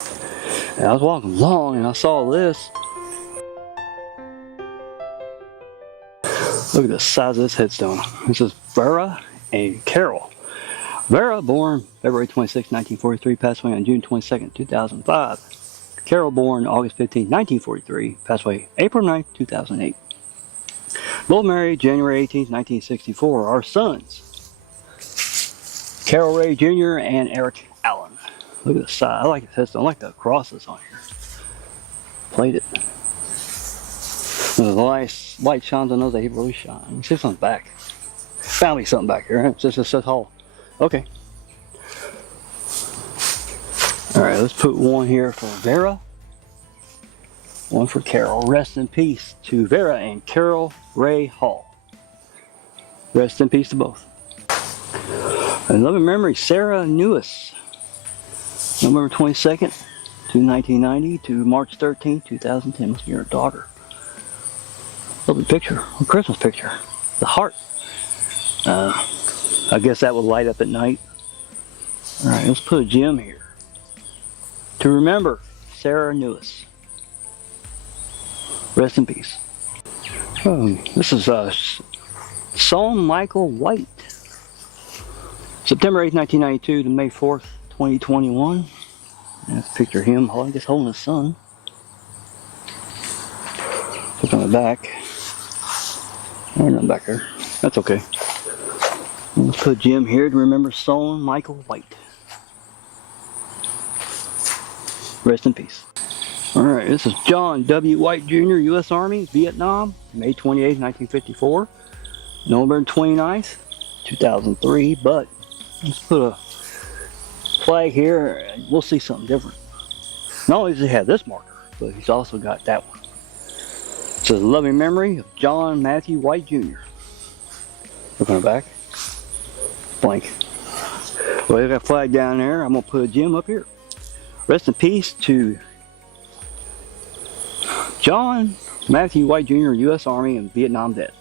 And I was walking along and I saw this. Look at the size of this headstone. This is Vera and Carroll. Vera, born February 26, 1943, passed away on June 22, 2005. Carroll, born August 15, 1943, passed away April 9, 2008. Both married January 18, 1964. Our sons, Carroll Ray Jr. and Eric Allen. Look at the size. I like this headstone. I like the crosses on here. Plated. The nice light shines on those. They really shine. You see something back. Found me something back here. It just says Hall. Okay. Alright, let's put one here for Vera. One for Carroll. Rest in peace to Vera and Carroll Ray Hall. Rest in peace to both. And loving memory, Sarah Nehus. November 22nd to 1990 to March 13, 2010. Must be your daughter. Lovely picture. A Christmas picture. The heart. I guess that will light up at night. Alright, let's put a gem here. To remember Sarah Nehus. Rest in peace. This is Sohn Michael White. September 8, 1992 to May 4th, 2021. That's a picture of him, I guess holding his son. Look on the back. There's nothing back there. That's okay. Let's put a gem here to remember Sohn Michael White. Rest in peace. Alright, this is John W. White Jr., U.S. Army, Vietnam, May 28, 1954. November 29th, 2003. But let's put a flag here and we'll see something different. Not only does he have this marker, but he's also got that one. It says loving memory of John Matthew White Jr. Look on the back. Blank. Well, I got a flag down there. I'm going to put a gem up here. Rest in peace to John Matthew White Jr., U.S. Army and Vietnam vet.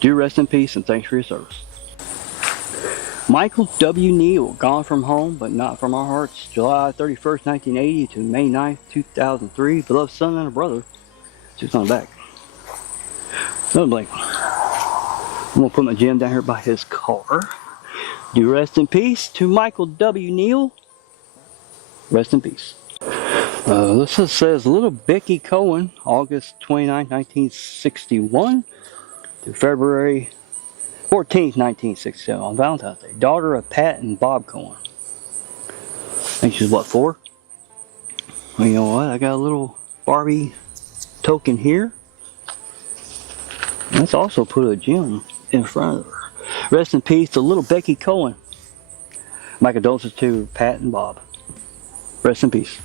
Do rest in peace and thanks for your service. Michael W. Neal, gone from home but not from our hearts. July 31st, 1980 to May 9th, 2003. Beloved son and a brother. Just on the back. Another blank. I'm going to put my gem down here by his car. Do rest in peace to Michael W. Neal. Rest in peace. This says little Becky Cohen, August 29, 1961 to February 14th, 1967 on Valentine's Day. Daughter of Pat and Bob Cohen. I think she's what, 4? Well, you know what? I got a little Barbie token here. Let's also put a gem in front of her. Rest in peace to little Becky Cohen. My condolences to Pat and Bob. Rest in peace.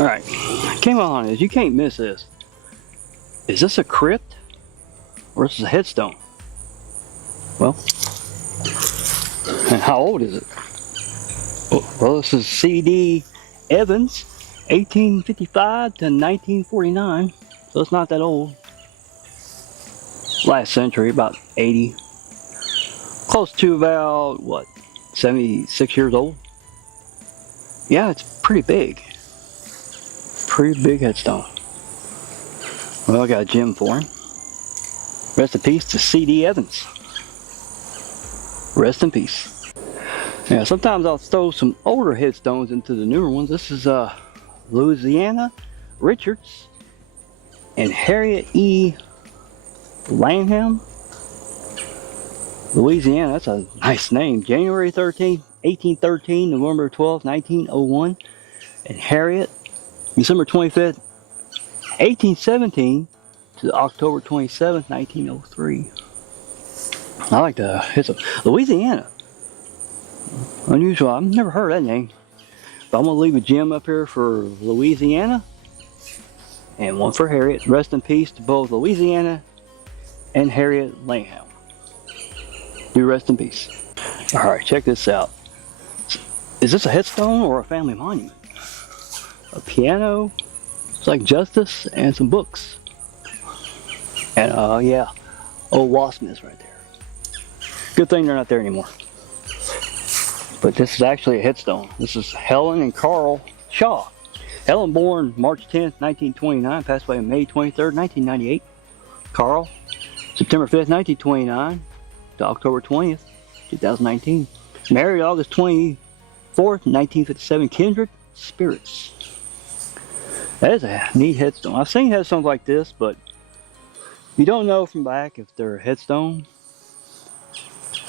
Alright, came on is you can't miss this. Is this a crypt? Or is this a headstone? Well, and how old is it? Well, this is C.D. Evans, 1855 to 1949. So it's not that old. Last century, about 80. Close to about, what, 76 years old? Yeah, it's pretty big. Pretty big headstone. Well, I got a gem for him. Rest in peace to C.D. Evans. Rest in peace. Yeah, sometimes I'll throw some older headstones into the newer ones. This is Louisiana Richards and Harriett E. Lanham. Louisiana, that's a nice name. January 13th, 1813, November 12th, 1901. And Harriett, December 25th, 1817 to October 27th, 1903. I like the, it's a Louisiana. Unusual, I've never heard that name. But I'm going to leave a gem up here for Louisiana. And one for Harriett. Rest in peace to both Louisiana and Harriett Lanham. Do rest in peace. Alright, check this out. Is this a headstone or a family monument? A piano, it's like justice, and some books. And yeah, old wasp nest right there. Good thing they're not there anymore. But this is actually a headstone. This is Helen and Carl Shaw. Helen, born March 10th, 1929, passed away on May 23rd, 1998. Carl, September 5th, 1929 to October 20th, 2019. Married August 24th, 1957. Kindred spirits. That is a neat headstone. I've seen headstones like this, but you don't know from back if they're a headstone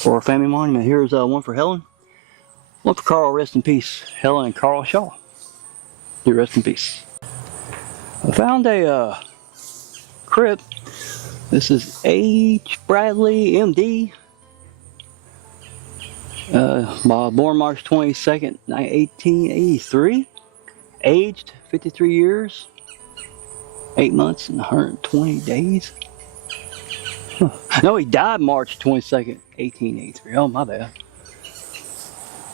or a family monument. Here's one for Helen. One for Carl, rest in peace. Helen and Carl Shaw. Do rest in peace. I found a crypt. This is H. Bradley, MD. Born March 22nd, 1883. Aged 53 years, 8 months and 120 days. Huh. No, he died March 22nd, 1883. Oh, my bad.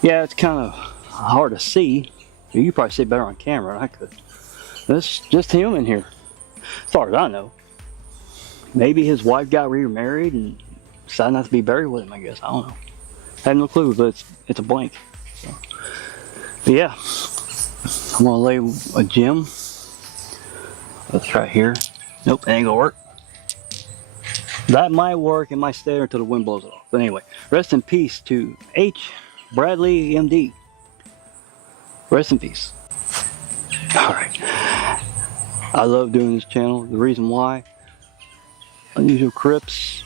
Yeah, it's kind of hard to see. You probably see better on camera than I could. That's just him in here, as far as I know. Maybe his wife got remarried and decided not to be buried with him, I guess. I don't know. I have no clue, but it's a blank. So. But yeah, I'm gonna lay a gem. Let's try here. Nope, it ain't gonna work. That might work. It might stay there until the wind blows it off. But anyway, rest in peace to H. Bradley, MD. Rest in peace. Alright. I love doing this channel. The reason why, unusual crypts,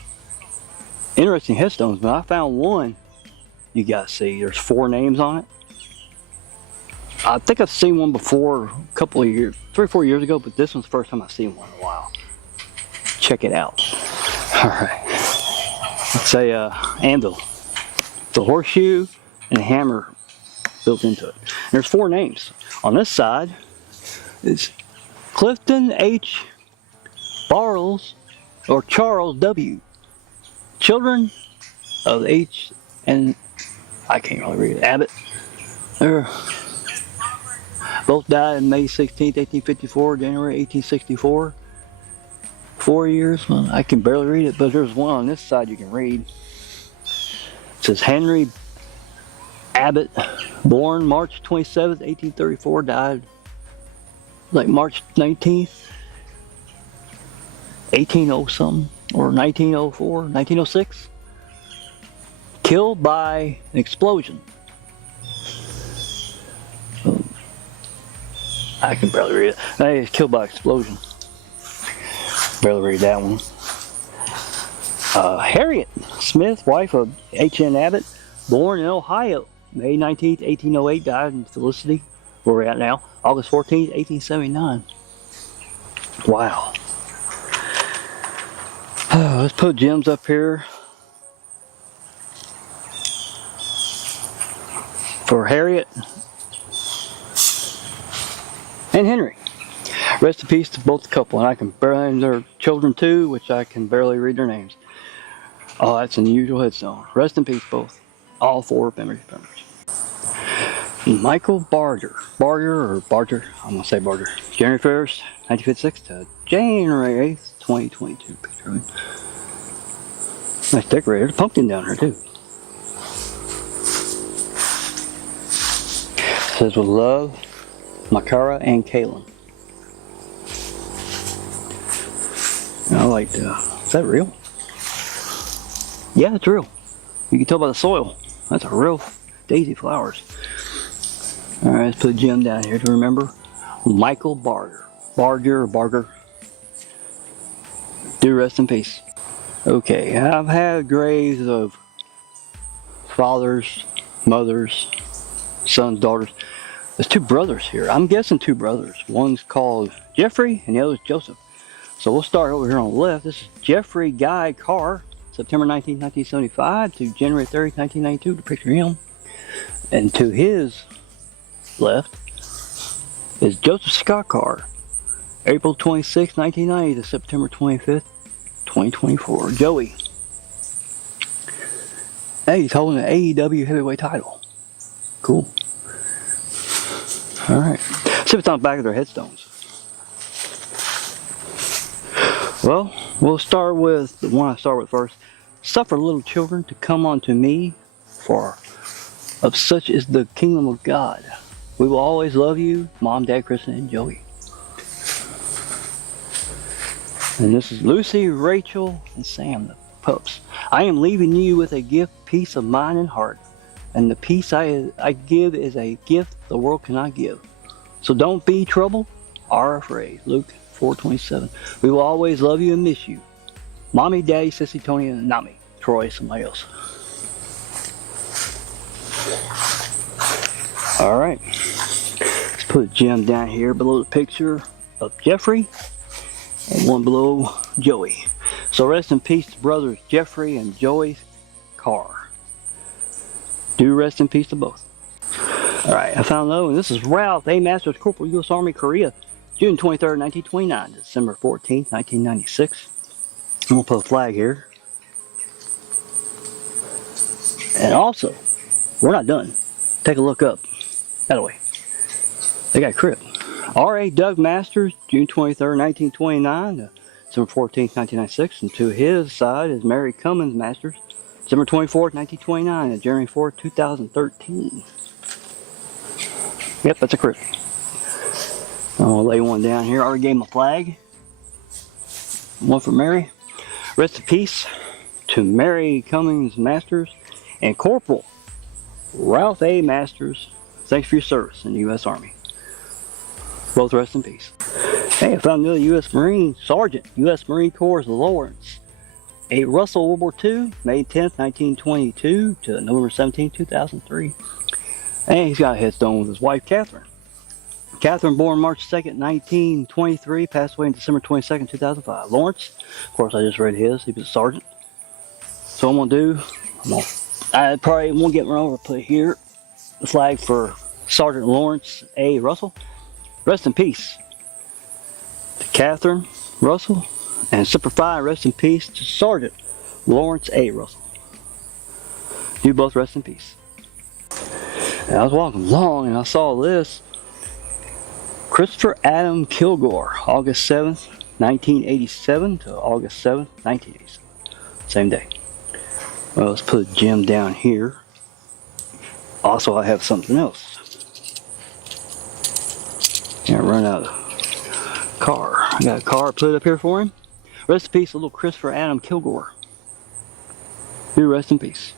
interesting headstones, but I found one you gotta see. There's 4 names on it. I think I've seen one before a couple of years, 3 or 4 years ago, but this one's the first time I've seen one in a while. Check it out. Alright. It's a anvil. It's a horseshoe and a hammer built into it. And there's 4 names. On this side is Clifton H. Barles or Charles W. Children of H. and I can't really read it. Abbott. They're both died on May 16th, 1854, January 1864. 4 years. Well, I can barely read it, but there's one on this side you can read. It says Henry Abbott, born March 27th, 1834, died like March 19th, 1800 something, or 1904, 1906. Killed by an explosion. I can barely read it. Hey, he's killed by explosion. Barely read that one. Harriett Smith, wife of H.N. Abbott, born in Ohio, May 19th, 1808, died in Felicity, where we're at now, August 14th, 1879. Wow. Let's put gems up here for Harriett and Henry. Rest in peace to both the couple, and I can barely name their children too, which I can barely read their names. Oh, that's an unusual headstone. Rest in peace, both. All 4 members. Michael Berger. I'm gonna say Berger. January 1st, 1956 to January 8th, 2022. Picture of him. Nice decorator. There's a pumpkin down here too. It says with love, Makara and Kaylin. I like the, is that real? Yeah, it's real. You can tell by the soil. That's a real daisy flowers. Alright, let's put a gem down here to remember. Michael Berger. Berger. Do rest in peace. Okay, I've had graves of fathers, mothers, sons, daughters. There's 2 brothers here. I'm guessing 2 brothers. One's called Gedfrey and the other's Joseph. So we'll start over here on the left. This is Gedfrey Guy Carr, September 19th, 1975 to January 30th, 1992, to picture him. And to his left is Joseph Scott Carr, April 26th, 1990 to September 25th, 2024. Joey. Hey, he's holding an AEW heavyweight title. Cool. Alright. See what's on the back of their headstones. Well, we'll start with the one I start with first. Suffer little children to come unto me, for of such is the kingdom of God. We will always love you, Mom, Dad, Kristen, and Joey. And this is Lucy, Rachel, and Sam, the pups. I am leaving you with a gift, peace of mind and heart. And the peace I give is a gift the world cannot give. So don't be troubled or afraid. Luke 4:27. We will always love you and miss you. Mommy, Daddy, Sissy, Tony, and not me. Troy, somebody else. Alright. Let's put a gem down here below the picture of Gedfrey. And one below Joey. So rest in peace to brothers Gedfrey and Joey Carr. Do rest in peace to both. Alright, I found another one. This is Ralph A. Masters, Corporal, U.S. Army, Korea, June 23rd, 1929, December 14th, 1996. I'm going to put a flag here. And also, we're not done. Take a look up. That way. They got a crib. R.A. Doug Masters, June 23rd, 1929, December 14th, 1996. And to his side is Mary Cummins Masters, December 24th, 1929, and January 4th, 2013. Yep, that's a crib. I'm going to lay one down here. I already gave him a flag. One for Mary. Rest in peace to Mary Cummins Masters and Corporal Ralph A. Masters. Thanks for your service in the U.S. Army. Both rest in peace. Hey, I found another U.S. Marine Sergeant, U.S. Marine Corps Lawrence A. Russell, World War II, May 10th, 1922 to November 17th, 2003. And he's got a headstone with his wife, Catherine. Catherine, born March 2nd, 1923, passed away on December 22nd, 2005. Lawrence, of course, I just read his. He was a sergeant. So what I'm going to do, I probably won't get run over, put here the flag for Sergeant Lawrence A. Russell. Rest in peace to Catherine Russell, and Semper Fi, rest in peace to Sergeant Lawrence A. Russell. You both rest in peace. And I was walking along and I saw this. Christopher Adam Kilgore, August 7th, 1987 to August 7th, 1987. Same day. Well, let's put a gem down here. Also, I have something else. Can't run out of Carr. I got a Carr put up here for him. Rest in peace, little Christopher Adam Kilgore. You rest in peace.